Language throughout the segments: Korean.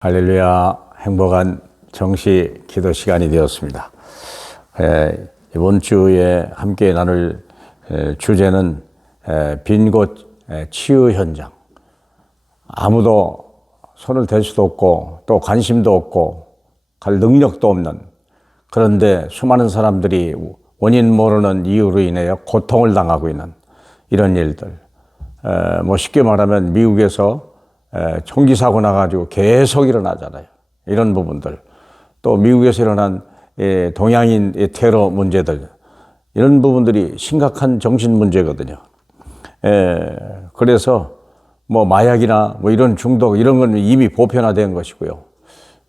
할렐루야. 행복한 정시 기도 시간이 되었습니다. 이번 주에 함께 나눌 주제는 빈 곳 치유 현장. 아무도 손을 댈 수도 없고 또 관심도 없고 갈 능력도 없는, 그런데 수많은 사람들이 원인 모르는 이유로 인해 고통을 당하고 있는 이런 일들. 쉽게 말하면 미국에서 총기 사고 나가지고 계속 일어나잖아요. 이런 부분들. 또 미국에서 일어난 동양인 테러 문제들. 이런 부분들이 심각한 정신 문제거든요. 그래서 마약이나 이런 중독, 이런 건 이미 보편화된 것이고요.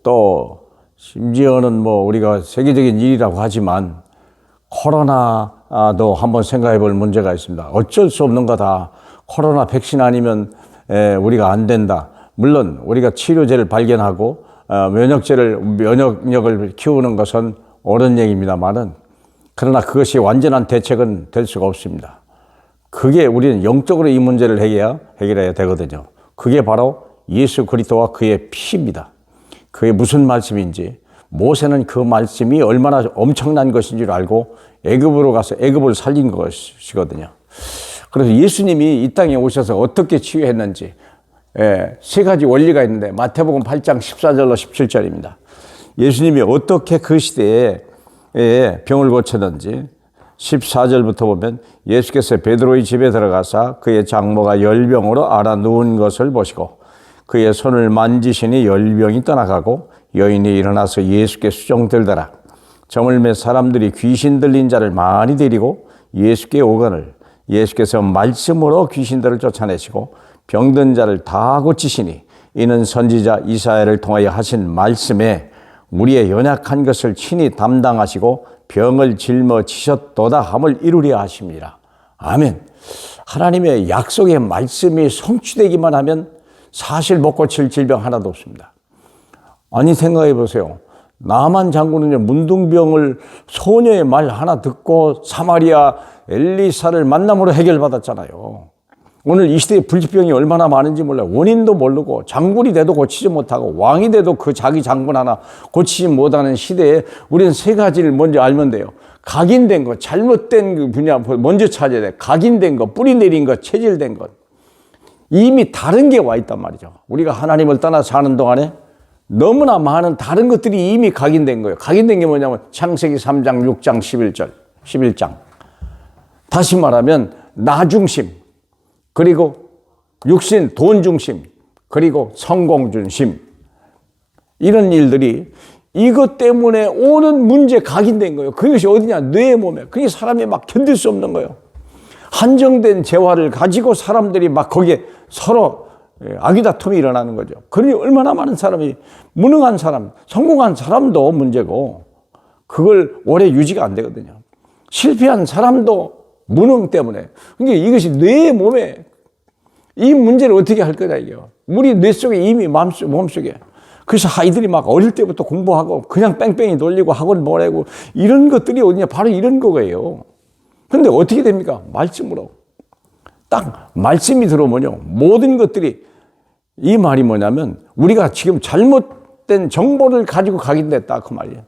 또 심지어는 우리가 세계적인 일이라고 하지만 코로나도 한번 생각해 볼 문제가 있습니다. 어쩔 수 없는 거다. 코로나 백신 아니면 우리가 안 된다. 물론 우리가 치료제를 발견하고 면역력을 키우는 것은 옳은 얘기입니다만은, 그러나 그것이 완전한 대책은 될 수가 없습니다. 그게 우리는 영적으로 이 문제를 해결해야 되거든요. 그게 바로 예수 그리스도와 그의 피입니다. 그게 무슨 말씀인지, 모세는 그 말씀이 얼마나 엄청난 것인 줄 알고 애굽으로 가서 애굽을 살린 것이거든요. 그래서 예수님이 이 땅에 오셔서 어떻게 치유했는지 세 가지 원리가 있는데, 마태복음 8장 14절로 17절입니다. 예수님이 어떻게 그 시대에 병을 고쳤는지 14절부터 보면, 예수께서 베드로의 집에 들어가사 그의 장모가 열병으로 앓아 누운 것을 보시고 그의 손을 만지시니 열병이 떠나가고 여인이 일어나서 예수께 수종들더라. 점을 매 사람들이 귀신 들린 자를 많이 데리고 예수께 오거늘 예수께서 말씀으로 귀신들을 쫓아내시고 병든 자를 다 고치시니 이는 선지자 이사야를 통하여 하신 말씀에 우리의 연약한 것을 친히 담당하시고 병을 짊어지셨도다 함을 이루려 하십니다. 아멘. 하나님의 약속의 말씀이 성취되기만 하면 사실 못 고칠 질병 하나도 없습니다. 아니, 생각해 보세요. 나만 장군은 문둥병을 소녀의 말 하나 듣고 사마리아 엘리사를 만남으로 해결받았잖아요. 오늘 이 시대에 불치병이 얼마나 많은지 몰라요. 원인도 모르고 장군이 돼도 고치지 못하고 왕이 돼도 그 자기 장군 하나 고치지 못하는 시대에 우리는 세 가지를 먼저 알면 돼요. 각인된 것, 잘못된 그 분야 먼저 찾아야 돼. 각인된 것, 뿌리 내린 것, 체질된 것. 이미 다른 게 와 있단 말이죠. 우리가 하나님을 떠나 사는 동안에 너무나 많은 다른 것들이 이미 각인된 거예요. 각인된 게 뭐냐면 창세기 3장, 6장, 11장. 다시 말하면 나 중심, 그리고 육신, 돈 중심, 그리고 성공 중심. 이런 일들이 이것 때문에 오는 문제 각인된 거예요. 그것이 어디냐? 뇌 몸에. 그게 사람이 막 견딜 수 없는 거예요. 한정된 재화를 가지고 사람들이 막 거기에 서로 아기다툼이 일어나는 거죠. 그러니 얼마나 많은 사람이, 무능한 사람, 성공한 사람도 문제고 그걸 오래 유지가 안 되거든요. 실패한 사람도 무능 때문에. 그러니까 이것이 뇌 몸에, 이 문제를 어떻게 할 거냐 이게요. 우리 뇌 속에 이미 몸속에. 그래서 아이들이 막 어릴 때부터 공부하고 그냥 뺑뺑이 돌리고 학원 보내고 이런 것들이 어디냐, 바로 이런 거예요. 근데 어떻게 됩니까? 말씀으로. 딱 말씀이 들어오면요, 모든 것들이, 이 말이 뭐냐면 우리가 지금 잘못된 정보를 가지고 각인됐다 그 말이에요.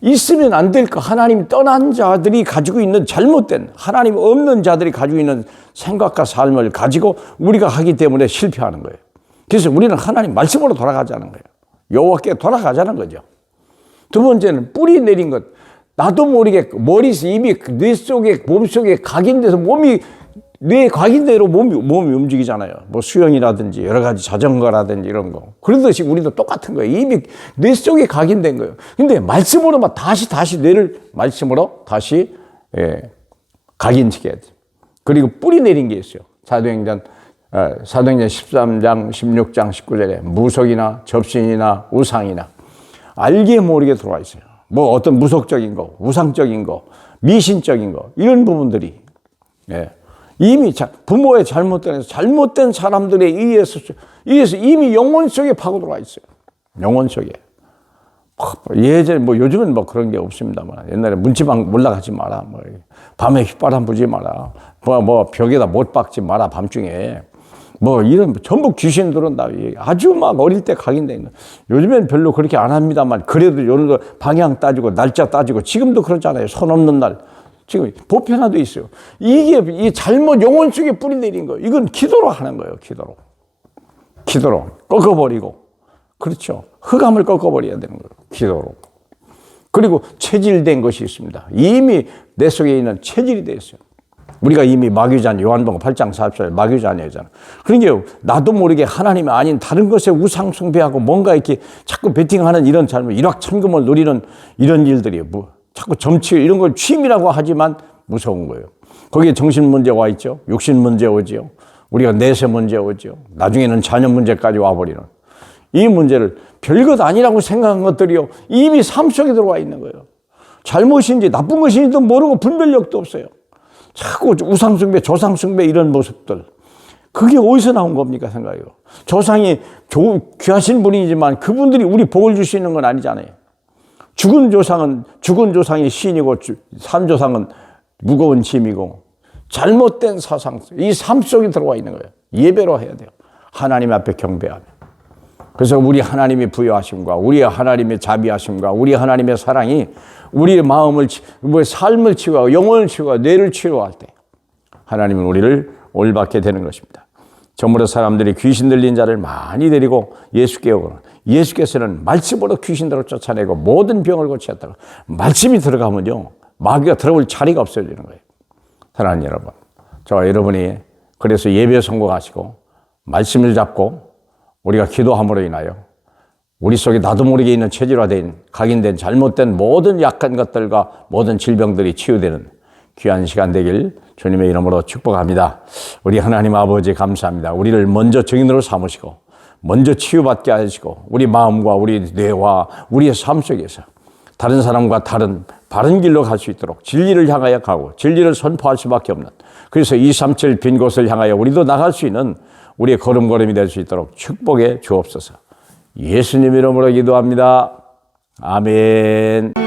있으면 안 될 거, 하나님 떠난 자들이 가지고 있는 잘못된, 하나님 없는 자들이 가지고 있는 생각과 삶을 가지고 우리가 하기 때문에 실패하는 거예요. 그래서 우리는 하나님 말씀으로 돌아가자는 거예요. 여호와께 돌아가자는 거죠. 두 번째는 뿌리 내린 것. 나도 모르게 머리에서 이미 뇌 속에, 몸 속에 각인돼서 뇌 각인대로 몸이 움직이잖아요. 수영이라든지 여러 가지 자전거라든지 이런 거. 그러듯이 우리도 똑같은 거예요. 이미 뇌 속에 각인된 거예요. 근데 말씀으로만 다시 뇌를 말씀으로 다시 각인시켜야 돼요. 그리고 뿌리 내린 게 있어요. 사도행전 13장, 16장, 19절에 무속이나 접신이나 우상이나 알게 모르게 들어와 있어요. 어떤 무속적인 거, 우상적인 거, 미신적인 거, 이런 부분들이 이미 부모의 잘못된 사람들에 의해서 이미 영혼 속에 파고들어와 있어요. 영혼 속에. 예전에 요즘은 그런 게 없습니다만, 옛날에 문지방 올라가지 마라, 밤에 휘바람 불지 마라, 벽에다 못 박지 마라, 밤중에. 뭐 이런 전부 귀신 들어온다. 아주 막 어릴 때 각인된 거. 요즘엔 별로 그렇게 안 합니다만 그래도 이런 거 방향 따지고 날짜 따지고 지금도 그렇잖아요. 손 없는 날. 지금 보편화도 있어요. 이게 이 잘못 영혼 속에 뿌리 내린 거. 이건 기도로 하는 거예요. 기도로. 기도로 꺾어버리고. 그렇죠. 흑암을 꺾어버려야 되는 거예요. 기도로. 그리고 체질된 것이 있습니다. 이미 내 속에 있는 체질이 되어 있어요. 우리가 이미 마귀자니, 요한복음 8장 44절 마귀자니잖아. 그러니까 나도 모르게 하나님이 아닌 다른 것에 우상 숭배하고 뭔가 이렇게 자꾸 베팅하는 이런 잘못, 일확천금을 누리는 이런 일들이 뭐 자꾸 점치 이런 걸 취미라고 하지만 무서운 거예요. 거기에 정신 문제가 와 있죠. 육신 문제 오지요. 우리가 내세 문제 오죠. 나중에는 자녀 문제까지 와버리는 이 문제를 별것 아니라고 생각한 것들이요. 이미 삶 속에 들어와 있는 거예요. 잘못인지 나쁜 것인지도 모르고 분별력도 없어요. 자꾸 우상숭배, 조상숭배 이런 모습들. 그게 어디서 나온 겁니까 생각해요. 조상이 귀하신 분이지만 그분들이 우리 복을 줄 수 있는 건 아니잖아요. 죽은 조상이 신이고 산 조상은 무거운 짐이고 잘못된 사상, 이 삶 속에 들어와 있는 거예요. 예배로 해야 돼요. 하나님 앞에 경배하며. 그래서 우리 하나님의 부여하심과 우리 하나님의 자비하심과 우리 하나님의 사랑이 우리의 마음을, 삶을 치유하고 영혼을 치유하고 뇌를 치유할 때 하나님은 우리를 올받게 되는 것입니다. 저물어 사람들이 귀신 들린 자를 많이 데리고 예수께 오거나 예수께서는 말씀으로 귀신들을 쫓아내고 모든 병을 고치셨다고. 말씀이 들어가면요 마귀가 들어올 자리가 없어지는 거예요. 사랑하는 여러분, 저와 여러분이 그래서 예배 성공하시고 말씀을 잡고 우리가 기도함으로 인하여 우리 속에 나도 모르게 있는 체질화된 각인된 잘못된 모든 약한 것들과 모든 질병들이 치유되는 귀한 시간 되길 주님의 이름으로 축복합니다. 우리 하나님 아버지 감사합니다. 우리를 먼저 증인으로 삼으시고 먼저 치유받게 하시고 우리 마음과 우리 뇌와 우리의 삶 속에서 다른 사람과 다른 바른 길로 갈 수 있도록 진리를 향하여 가고 진리를 선포할 수밖에 없는, 그래서 237 빈 곳을 향하여 우리도 나갈 수 있는 우리의 걸음걸음이 될 수 있도록 축복해 주옵소서. 예수님 이름으로 기도합니다. 아멘.